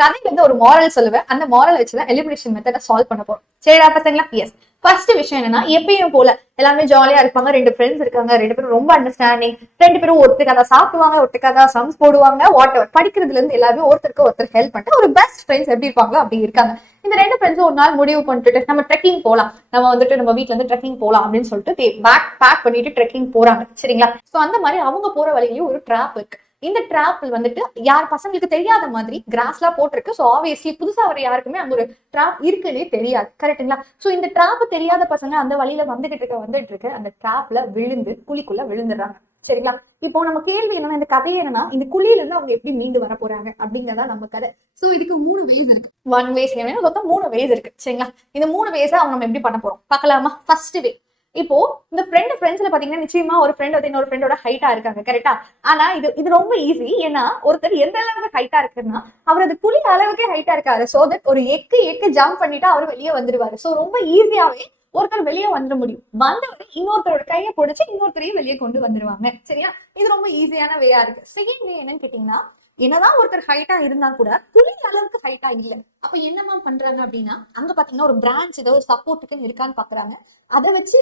கதையில இருந்து ஒரு மாரல் சொல்லுவேன். அந்த மாரல் வச்சுதான் எலிமினேஷன் மெத்தட சால்வ் பண்ண போறோம். சரிடா பசங்களா? எஸ். ஃபர்ஸ்ட் விஷயம் என்னன்னா, எப்பயும் போல எல்லாமே ஜாலியா இருப்பாங்க. 2 ஃப்ரெண்ட்ஸ் இருக்காங்க. 2 பேரும் ரொம்ப அண்டர்ஸ்டாண்டிங். 2 பேரும் ஒருத்தருக்காக சாப்பிடுவாங்க, ஒருத்தருக்காக சம்ஸ் போடுவாங்க. What ever. படிக்கிறதுல இருந்து எல்லாருமே ஒருத்தருக்கு ஒருத்தர் ஹெல்ப் பண்ணிட்டு ஒரு பெஸ்ட் ஃப்ரெண்ட்ஸ் எப்படி இருப்பாங்களோ அப்படி இருக்காங்க. இந்த 2 ஃப்ரெண்ட்ஸும் ஒரு நாள் முடிவு பண்ணிட்டு நம்ம ட்ரெக்கிங் போலாம், நம்ம வீட்ல இருந்து ட்ரெக்கிங் போலாம் அப்படின்னு சொல்லிட்டு பேக் பண்ணிட்டு ட்ரெக்கிங் போறாங்க. சரிங்களா? சோ அந்த மாதிரி அவங்க போற வழியிலயும் ஒரு ட்ராப் இருக்கு. இந்த டிராப்ல வந்துட்டு யார் பசங்களுக்கு தெரியாத மாதிரி கிராஸ்லாம் போட்டிருக்கு. ஸோ ஆப்வியஸ்லி புதுசா வர யாருக்குமே அங்க ஒரு டிராப் இருக்குன்னே தெரியாது. கரெக்டுங்களா? ஸோ இந்த டிராப் தெரியாத பசங்க அந்த வழியில வந்துட்டு இருக்க அந்த டிராப்ல விழுந்து குழிக்குள்ள விழுந்துடுறாங்க. சரிங்களா? இப்போ நம்ம கேள்வி என்னன்னா, இந்த கதையே என்னன்னா, இந்த குழியில இருந்து அவங்க எப்படி மீண்டு வர போறாங்க அப்படிங்கறதா நம்ம கதை. சோ இதுக்கு 3 வேஸ் இருக்கு. 1 வேஸ் மொத்தம் 3 வேஸ் இருக்கு. சரிங்களா? இந்த 3 வேஸ அவங்க நம்ம எப்படி பண்ண போறோம் பார்க்கலாமா? ஃபர்ஸ்ட் வே. இப்போ இந்த ஃப்ரெண்ட்ஸ்ல பாத்தீங்கன்னா நிச்சயமா ஒரு ஃப்ரெண்ட் வந்து இன்னொரு ஃப்ரெண்டோட ஹைட்டா இருக்காங்க. கரெக்டா? ஆனா இது ரொம்ப ஈஸி. ஏன்னா ஒருத்தர் எந்த அளவுக்கு ஹைட்டா இருக்குன்னா அவர் அது புலி அளவுக்கே ஹைட்டா இருக்காரு. சோ தட் ஒரு எக்கு ஜம்ப் பண்ணிட்டு அவர் வெளியே வந்துருவாரு. சோ ரொம்ப ஈஸியாவே ஒருத்தர் வெளியே வந்துட முடியும். வந்தவரை இன்னொருத்தரோட கையை பிடிச்சு இன்னொருத்தரையும் வெளியே கொண்டு வந்துருவாங்க. சரியா? இது ரொம்ப ஈஸியான வேயா இருக்கு. செகண்ட் வே என்னன்னு கேட்டீங்கன்னா, என்னதான் ஒருத்தர் ஹைட்டா இருந்தா கூட புலி அளவுக்கு ஹைட்டா இல்ல. அப்ப என்னமா பண்றாங்க அப்படின்னா, அங்க பாத்தீங்கன்னா ஒரு பிரான்ச் ஏதோ சப்போர்ட்டுக்கு இருக்கான்னு பாக்குறாங்க. அதை வச்சு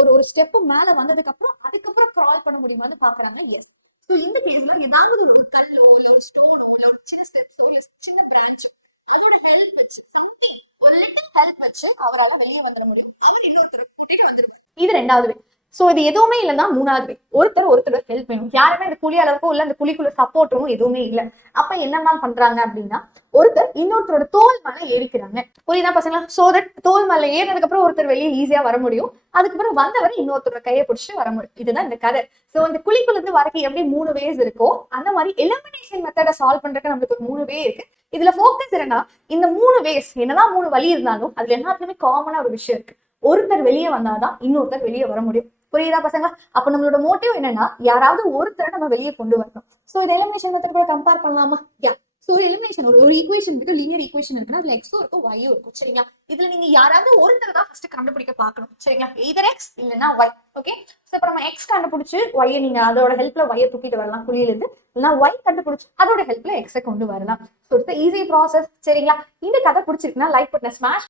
ஒரு ஸ்டெப் மேல வந்ததுக்கு அப்புறம் அதுக்கப்புறம் கிரால் பண்ண முடியுமான்னு பாக்குறாங்க. எஸ். இந்த கேஸ்ல ஏதாவது ஒரு கல்லோ இல்ல ஒரு ஸ்டோனோ இல்ல ஒரு சின்ன ஸ்டெப்ஸோ இல்ல சின்ன பிரான்ச்சோ அதோட ஹெல்ப் வச்சு சம்திங் ஒரு லிட்டில் ஹெல்ப் வச்சு அவரால் வெளியே வந்துட முடியும். அவர் இன்னொருத்தர் கூட்டிட்டு வந்துருவார். இது 2வது. சோ இது எதுவுமே இல்லைன்னா 3வது. ஒருத்தர் ஹெல்ப் வேணும். யாருமே அந்த குழி அளவுக்கும் இல்ல அந்த குழிக்குள்ள சப்போர்ட்டும் எதுவுமே இல்ல. அப்ப என்னமா பண்றாங்க அப்படின்னா, ஒருத்தர் இன்னொருத்தரோட தோல் மேல ஏறிக்கிறாங்க. புரியுதா பசங்களா? சோ தட் தோல் மேல ஏறினதுக்கு அப்புறம் ஒருத்தர் வெளியே ஈஸியா வர முடியும். அதுக்கப்புறம் வந்தவரை இன்னொருத்தரோட கையை பிடிச்சிட்டு வர முடியும். இதுதான் இந்த கதை. சோ இந்த குழிக்குள்ள இருந்து வரக்கு எப்படி 3 வேஸ் இருக்கோ அந்த மாதிரி எலிமினேஷன் மெத்தட சால்வ் பண்றதுக்கு நம்மளுக்கு 3 வே இருக்கு. இதுல போக்கஸ் என்னன்னா, இந்த 3 வேஸ் என்னதான் 3 வழி இருந்தாலும் அதுல எல்லாத்துலயுமே காமனா ஒரு விஷயம் இருக்கு. ஒருத்தர் வெளியே வந்தாதான் இன்னொருத்தர் வெளியே வர முடியும். புரியுதா பசங்களா? அப்ப நம்மளோட மோட்டிவ் என்னன்னா, யாராவது ஒருத்தரை நம்ம வெளியே கொண்டு வரணும். சோ இது எலிமினேஷன் மெத்தட் கூட கம்பேர் பண்ணலாமா? யா. சோ எலிமினேஷன் ஒரு ஈக்குவேஷன் இருக்கு, லீனியர் ஈக்குவேஷன் இருக்குன்னா அதுல எக்ஸும் இருக்கும் ஒய்யும் இருக்கும். சரிங்களா? இதுல நீங்க யாராவது ஒருத்தர் தான் ஃபர்ஸ்ட் கண்டுபிடிக்க பார்க்கணும். சரிங்களா? எய்தர் எக்ஸ் இல்லைன்னா ஒய். ஓகே. சோ இப்ப நம்ம எக்ஸ் கண்டுபிடிச்சு ஒய்யை நீங்க அதோட ஹெல்ப்ல ஒய்யை தூக்கிட்டு வரலாம் குழியில இருந்து. இல்லைன்னா ஒய் கண்டுபிடிச்சு அதோட ஹெல்ப்ல எக்ஸை கொண்டு வரலாம். So it's easy process. சரிங்களா? இந்த கதை பிடிச்சிருக்குன்னா லைக் பட்டனை ஸ்மாஷ்